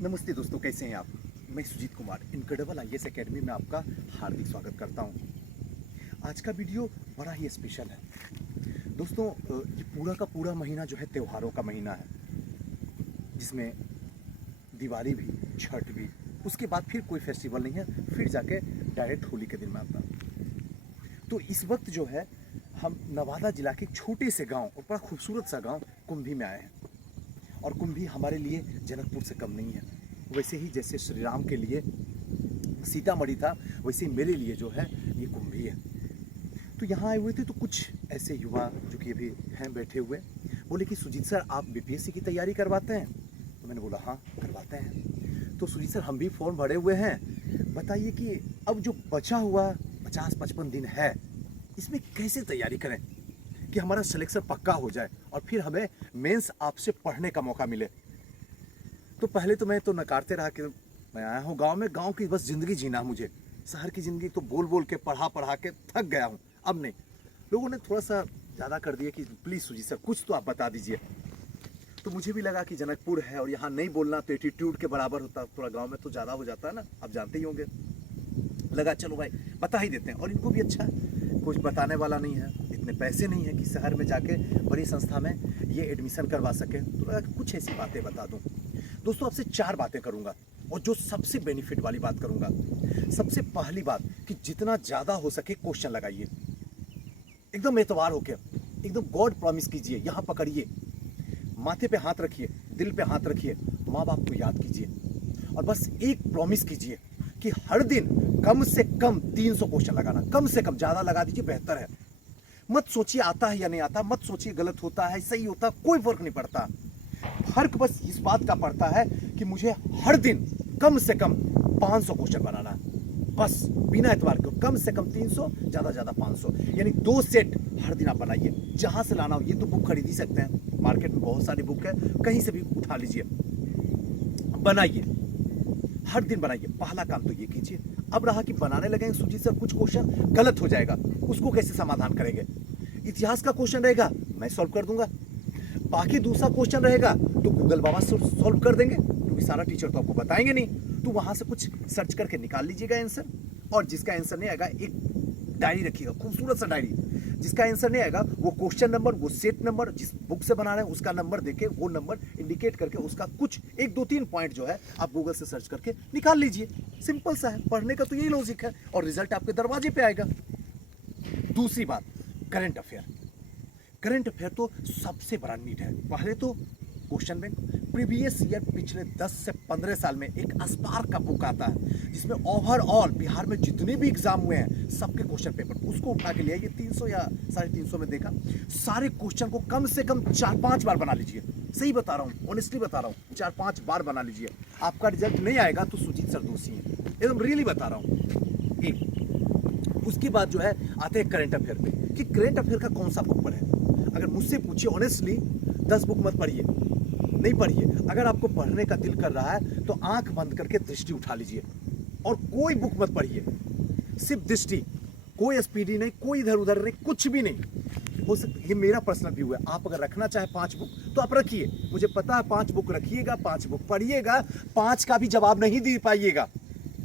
नमस्ते दोस्तों, कैसे हैं आप। मैं Sujit Kumar incredible IAS academy में आपका हार्दिक स्वागत करता हूं। आज का वीडियो बड़ा ही स्पेशल है दोस्तों। ये पूरा का पूरा महीना जो है त्योहारों का महीना है, जिसमें दिवाली भी, छठ भी, उसके बाद फिर कोई फेस्टिवल नहीं है, फिर जाके डायरेक्ट होली के दिन में आता। तो इस वक्त जो है हम नवादा जिला के छोटे से गांव और बड़ा खूबसूरत सा गांव कुंभी में आए हैं। और कुंभी हमारे लिए जनकपुर से कम नहीं है। वैसे ही जैसे श्री राम के लिए सीतामढ़ी था, वैसे ही मेरे लिए जो है ये कुंभी है। तो यहाँ आए हुए थे तो कुछ ऐसे युवा जो कि अभी हैं बैठे हुए, बोले कि सुजीत सर आप बीपीएससी की तैयारी करवाते हैं। तो मैंने बोला हाँ करवाते हैं। तो सुजीत सर हम भी फॉर्म भरे हुए हैं, बताइए कि अब जो बचा हुआ 50-55 दिन है, इसमें कैसे तैयारी करें कि हमारा सिलेक्शन पक्का हो जाए और फिर हमें मेंस आपसे पढ़ने का मौका मिले। तो पहले तो मैं तो नकारते रहा कि मैं आया हूँ गांव में, गांव की बस ज़िंदगी जीना मुझे, शहर की ज़िंदगी तो बोल बोल के पढ़ा के थक गया हूँ, अब नहीं। लोगों ने थोड़ा सा ज़्यादा कर दिया कि प्लीज़ सुजीत सर कुछ तो आप बता दीजिए। तो मुझे भी लगा कि जनकपुर है और यहाँ नहीं बोलना तो एटीट्यूड के बराबर होता, थोड़ा गाँव में तो ज़्यादा हो जाता है ना, आप जानते ही होंगे। लगा चलो भाई बता ही देते हैं, और इनको भी अच्छा है, कुछ बताने वाला नहीं है, इतने पैसे नहीं है कि शहर में जाके बड़ी संस्था में ये एडमिशन करवा सके। तो लगा कि कुछ ऐसी बातें बता दूं। दोस्तों आपसे 4 बातें करूंगा और जो सबसे बेनिफिट वाली बात करूंगा। सबसे पहली बात कि जितना ज़्यादा हो सके क्वेश्चन लगाइए, एकदम एतवार होके, एकदम गॉड प्रॉमिस कीजिए, यहाँ पकड़िए, माथे पे हाथ रखिए, दिल पे हाथ रखिए, माँ बाप को याद कीजिए और बस एक प्रॉमिस कीजिए कि हर दिन कम से कम 300 क्वेश्चन लगाना। कम से कम, ज़्यादा लगा दीजिए बेहतर है। मत सोचिए आता है या नहीं आता, मत सोचिए गलत होता है सही होता, कोई फर्क नहीं पड़ता। फर्क बस इस बात का पड़ता है कि मुझे हर दिन कम से कम 500 क्वेश्चन बनाना, बस बिना एतवार के। कम से कम 300, ज़्यादा ज़्यादा 500, यानी 2 सेट हर दिन आप बनाइए। जहाँ से लाना हो, ये तो बुक खरीद ही सकते हैं, मार्केट में बहुत सारी बुक है, कहीं से भी उठा लीजिए, बनाइए, हर दिन बनाइए। पहला काम तो ये कीजिए। अब रहा कि बनाने लगेंगे सुजीत सर कुछ क्वेश्चन गलत हो जाएगा, उसको कैसे समाधान करेंगे। इतिहास का क्वेश्चन रहेगा मैं सॉल्व कर दूंगा, बाकी दूसरा क्वेश्चन रहेगा तो गूगल बाबा सॉल्व कर देंगे, क्योंकि सारा टीचर तो आपको बताएंगे नहीं। तो वहां से कुछ सर्च करके निकाल लीजिएगा आंसर, और जिसका आंसर नहीं आएगा एक डायरी रखिएगा, खूबसूरत सा डायरी। जिसका आंसर नहीं आएगा वो क्वेश्चन नंबर, वो सेट नंबर, जिस बुक से बना रहे हैं उसका नंबर देके, वो नंबर इंडिकेट करके उसका कुछ 1-2-3 पॉइंट जो है आप गूगल से सर्च करके निकाल लीजिए। सिंपल सा है, पढ़ने का तो यही लॉजिक है, और रिजल्ट आपके दरवाजे पे आएगा। दूसरी बात, करंट अफेयर। करंट अफेयर तो सबसे बड़ा नीड है। पहले तो क्वेश्चन बैंक, प्रीवियस ईयर पिछले 10 से 15 साल में एक स्पार्क का बुक आता है, जिसमें ओवरऑल बिहार में जितने भी एग्जाम हुए हैं सबके क्वेश्चन पेपर, उसको उठा के लिया। ये 300 या 350 में देखा। सारे क्वेश्चन को कम से कम 4-5 बार बना लीजिए। सही बता रहा हूँ, ऑनेस्टली बता रहा हूँ, 4-5 बार बना लीजिए। आपका रिजल्ट नहीं आएगा तो सुजीत सर दोषी है, एकदम रियली बता रहा हूँ। एक उसके बाद जो है आते हैं करंट अफेयर पे, कि करंट अफेयर का कौन सा बुक पढ़े। अगर मुझसे पूछिए ऑनेस्टली, 10 बुक मत पढ़िए, नहीं पढ़िए। अगर आपको पढ़ने का दिल कर रहा है तो आंख बंद करके दृष्टि उठा लीजिए और कोई बुक मत पढ़िए, सिर्फ दृष्टि, कोई स्पीडी नहीं, कोई इधर उधर नहीं, कुछ भी नहीं। हो सकता, ये मेरा पर्सनल व्यू है, आप अगर रखना चाहे 5 बुक तो आप रखिए। मुझे पता है 5 बुक रखिएगा, 5 बुक पढ़िएगा, 5 का भी जवाब नहीं दे पाइएगा,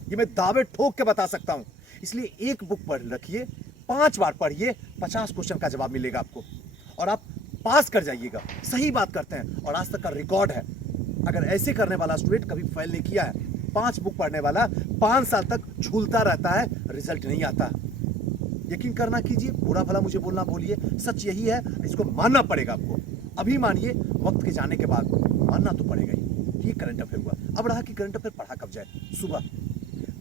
ये मैं दावे ठोक के बता सकता हूं। इसलिए एक बुक पढ़ रखिए, 5 बार पढ़िए, 50 क्वेश्चन का जवाब मिलेगा आपको और आप पास कर जाइएगा। सही बात करते हैं, और आज तक का रिकॉर्ड है, अगर ऐसे करने वाला स्टूडेंट कभी फेल नहीं किया है। 5 बुक पढ़ने वाला 5 साल तक झूलता रहता है, रिजल्ट नहीं आता। यकीन करना कीजिए, बुरा भला मुझे बोलना बोलिए, सच यही है, इसको मानना पड़ेगा आपको। अभी मानिए, वक्त के जाने के बाद मानना तो पड़ेगा ही। ये करंट अफेयर हुआ। अब रहा कि करंट अफेयर पढ़ा कब जाए। सुबह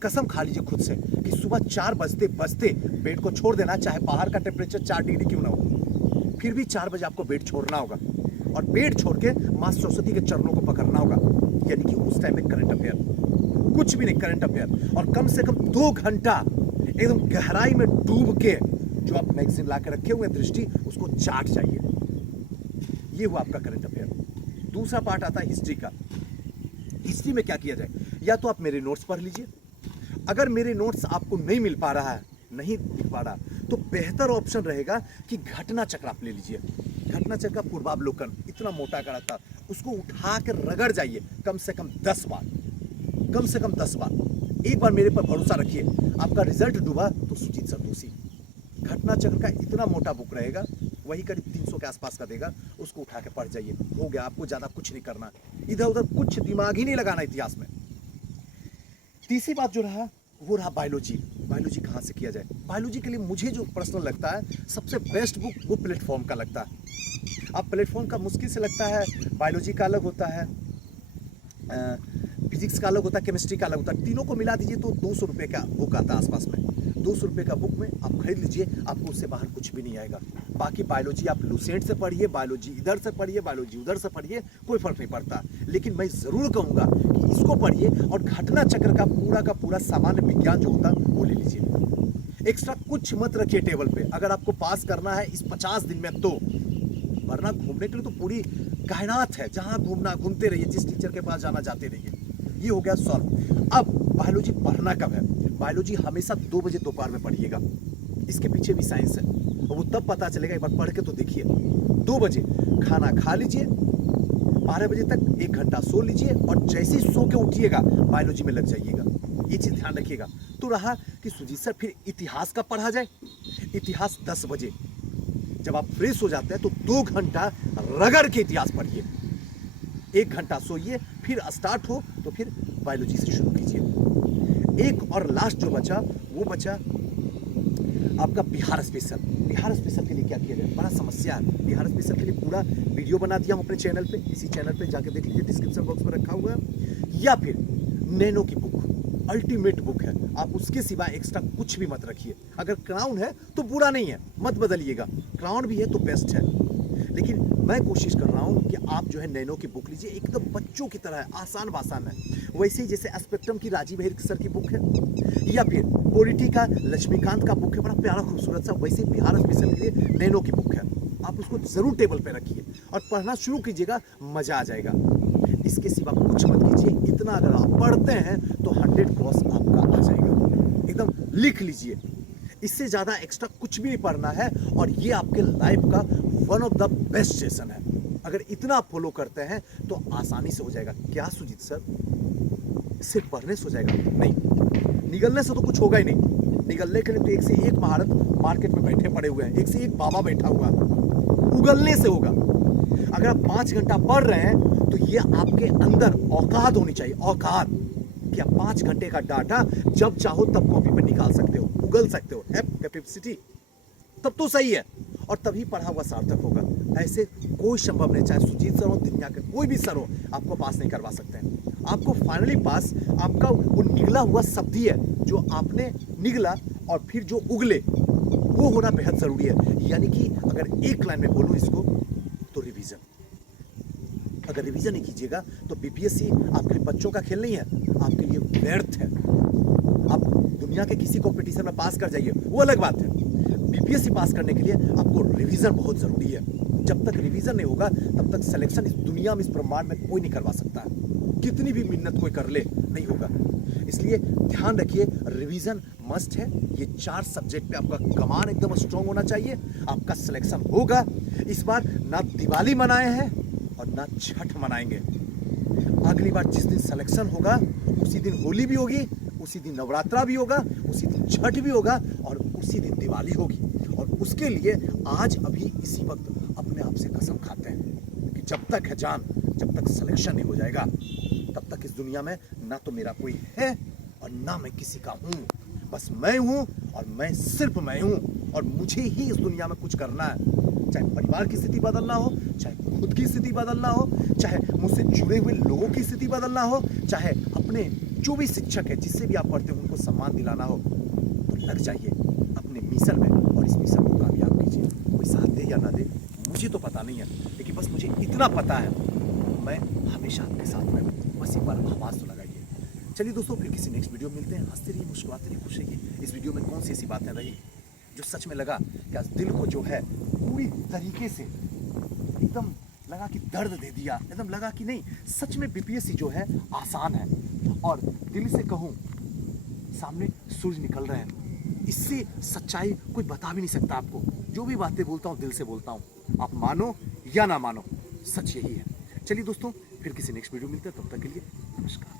कसम खा लीजिए खुद से कि सुबह 4 बजते बजते बेड को छोड़ देना, चाहे बाहर का टेम्परेचर 4 डिग्री क्यों ना हो, फिर भी 4 बजे आपको बेड छोड़ना होगा और बेड छोड़ के माँ सरस्वती के चरणों को पकड़ना होगा। यानी कि उस टाइम में करंट अफेयर, कुछ भी नहीं, करंट अफेयर। और कम से कम 2 घंटा एकदम गहराई में डूब के जो आप मैगजीन ला के रखे हुए दृष्टि, उसको चाट जाइए। ये हुआ आपका करंट अफेयर। दूसरा पार्ट आता है हिस्ट्री का। हिस्ट्री में क्या किया जाए, या तो आप मेरे नोट्स पढ़ लीजिए। अगर मेरे नोट्स आपको नहीं मिल पा रहा है, नहीं मिल पा रहा, तो बेहतर ऑप्शन रहेगा कि घटना चक्र आप ले लीजिए। घटना चक्र पूर्वावलोकन इतना मोटा का रहता, उसको उठा कर रगड़ जाइए कम से कम 10 बार। कम से कम 10 बार। एक बार मेरे पर भरोसा रखिए, आपका रिजल्ट डूबा तो सुजीत सर दोषी। घटना चक्र का इतना मोटा बुक रहेगा, वही करीब 300 के आसपास का देगा, उसको उठा के पढ़ जाइए, हो गया। आपको ज्यादा कुछ नहीं करना, इधर उधर कुछ दिमाग ही नहीं लगाना इतिहास में। तीसरी बात जो रहा वो रहा बायोलॉजी। बायोलॉजी कहाँ से किया जाए? बायोलॉजी के लिए मुझे जो पर्सनल लगता है सबसे बेस्ट बुक वो प्लेटफॉर्म का लगता है। अब प्लेटफॉर्म का मुश्किल से लगता है, बायोलॉजी का अलग होता है, फिजिक्स का अलग होता है, केमिस्ट्री का अलग होता है। तीनों को मिला दीजिए तो 200 रुपये का बुक आता है आसपास में। 200 रुपये का बुक में आप खरीद लीजिए, आपको उससे बाहर कुछ भी नहीं आएगा। बाकी बायोलॉजी आप लूसेंट से पढ़िए, बायोलॉजी इधर से पढ़िए, बायोलॉजी उधर से पढ़िए, कोई फर्क नहीं पड़ता। लेकिन मैं ज़रूर कहूँगा कि इसको पढ़िए और घटना चक्र का पूरा सामान्य विज्ञान जो होता है वो ले लीजिए। एक्स्ट्रा कुछ मत रखिए टेबल पे, अगर आपको पास करना है इस 50 दिन में तो। वरना घूमने के लिए तो पूरी कायनात है, जहाँ घूमते रहिए, जिस टीचर के पास जाना जाते रहिए। ये हो गया सॉल्व। अब बायोलॉजी पढ़ना कब है? बायोलॉजी हमेशा 2 बजे दोपहर में पढ़िएगा। इसके पीछे भी साइंस है और वो तब पता चलेगा, एक बार पढ़ के तो देखिए। 2 बजे खाना खा लीजिए, 12 बजे तक 1 घंटा सो लीजिए और जैसे ही सो के उठिएगा बायोलॉजी में लग जाइएगा। ये चीज़ ध्यान रखिएगा। तो रहा कि सुजीत सर फिर इतिहास का पढ़ा जाए। इतिहास 10 बजे जब आप फ्रेश हो जाते हैं तो 2 घंटा रगड़ के इतिहास पढ़िए, 1 घंटा सोइए, फिर स्टार्ट हो तो फिर बायोलॉजी से शुरू कीजिए। एक और लास्ट जो बचा वो बचा आपका बिहार स्पेशल। बिहार स्पेशल के लिए क्या किया जाए? बड़ा समस्या है। बिहार स्पेशल के लिए पूरा वीडियो बना दिया हम अपने चैनल पे, इसी चैनल पे जाके देख लीजिए, डिस्क्रिप्शन बॉक्स में रखा हुआ है। या फिर नैनो की बुक अल्टीमेट बुक है, आप उसके सिवा एक्स्ट्रा कुछ भी मत रखिए। अगर क्राउन है तो बुरा नहीं है, मत बदलिएगा, क्राउन भी है तो बेस्ट है। लेकिन मैं कोशिश कर रहा हूँ कि आप जो है नैनो की बुक लीजिए, एकदम बच्चों की तरह है, आसान भाषा है। वैसे ही जैसे स्पेक्ट्रम की राजीव हेर सर की बुक है, या फिर पोलिटी का लक्ष्मीकांत का बुक है, बड़ा प्यारा खूबसूरत सा, वैसे बिहार स्पेशल के लिए नैनो की बुक है। आप उसको जरूर टेबल पे रखिए और पढ़ना शुरू कीजिएगा, मजा आ जाएगा। इसके सिवा कुछ मत कीजिए। इतना अगर आप पढ़ते हैं तो 100 क्रॉस आपका आ जाएगा, एकदम लिख लीजिए। इससे ज़्यादा एक्स्ट्रा कुछ भी नहीं पढ़ना है और ये आपके लाइफ का one of the best session है। अगर इतना आप फॉलो करते हैं तो आसानी से हो जाएगा। क्या सुजीत सर सिर्फ पढ़ने से हो जाएगा? नहीं, निगलने से तो कुछ होगा ही नहीं। निगलने के लिए तो एक से एक महारत मार्केट में बैठे पड़े हुए हैं, एक से एक बाबा बैठा हुआ है, उगलने से होगा। अगर आप 5 घंटा पढ़ रहे हैं तो ये आपके अंदर औकात होनी चाहिए, औकात कि आप 5 घंटे का डाटा जब चाहो तब कॉपी पे निकाल सकते हो, उगल सकते हो, कैपेसिटी, तब तो सही है और तभी पढ़ा हुआ सार्थक होगा। ऐसे कोई संभव नहीं, चाहे सुजीत सर हो, दुनिया के कोई भी सर हो, आपको पास नहीं करवा सकते हैं। आपको फाइनली पास आपका वो निगला हुआ शब्द ही है, जो आपने निगला और फिर जो उगले वो होना बेहद जरूरी है। यानी कि अगर एक लाइन में बोलूं इसको तो रिवीजन। अगर रिवीजन नहीं कीजिएगा तो बीपीएससी आपके लिए बच्चों का खेल नहीं है, आपके लिए व्यर्थ है। आप दुनिया के किसी कंपटीशन में पास कर जाइए, वो अलग बात है। बीपीएससी पास करने के लिए आपको रिवीजन बहुत जरूरी है। जब तक रिवीजन नहीं होगा तब तक सिलेक्शन इस दुनिया में, इस ब्रह्मांड में कोई नहीं करवा सकता है। कितनी भी मिन्नत कोई कर ले नहीं होगा। इसलिए ध्यान रखिए, रिवीजन मस्ट है। ये 4 सब्जेक्ट पे आपका कमान एकदम स्ट्रांग होना चाहिए, आपका सिलेक्शन होगा। इस बार ना दिवाली मनाए हैं और ना छठ मनाएंगे। अगली बार जिस दिन सिलेक्शन होगा उसी दिन होली भी होगी, उसी दिन नवरात्रा भी होगा, उसी दिन छठ भी होगा और उसी दिन दिवाली होगी। और उसके लिए आज अभी इसी वक्त अपने आप से कसम खाते हैं कि जब तक है जान, जब तक सिलेक्शन नहीं हो जाएगा तब तक इस दुनिया में ना तो मेरा कोई है और ना मैं किसी का हूँ। बस मैं हूँ और मैं सिर्फ मैं हूँ और मुझे ही इस दुनिया में कुछ करना है। चाहे परिवार की स्थिति बदलना हो, चाहे खुद की स्थिति बदलना हो, चाहे मुझसे जुड़े हुए लोगों की स्थिति बदलना हो, चाहे अपने जो भी शिक्षक है जिससे भी आप पढ़ते हो उनको सम्मान दिलाना हो, तो लग जाइए अपने मिशन में और इस मिशन को कामयाब कीजिए। कोई साथ दे या ना दे मुझे तो पता नहीं है, लेकिन बस मुझे इतना पता है मैं हमेशा आपके साथ में हूँ। बस एक बार आवाज़ तो लगाइए। चलिए दोस्तों, फिर किसी नेक्स्ट वीडियो में मिलते हैं। हंसते रहिए, मुस्कुराते रहिए, खुश रहिए। इस वीडियो में कौन सी ऐसी बातें रही जो सच में लगा कि आज दिल को जो है पूरी तरीके से एकदम लगा कि दर्द दे दिया, एकदम लगा कि नहीं सच में बीपीएससी जो है आसान है। और दिल से कहूँ, सामने सूरज निकल रहे हैं, इससे सच्चाई कोई बता भी नहीं सकता आपको। जो भी बातें बोलता हूँ दिल से बोलता हूँ, आप मानो या ना मानो, सच यही है। चलिए दोस्तों, फिर किसी नेक्स्ट वीडियो मिलते हैं, तब तक के लिए नमस्कार।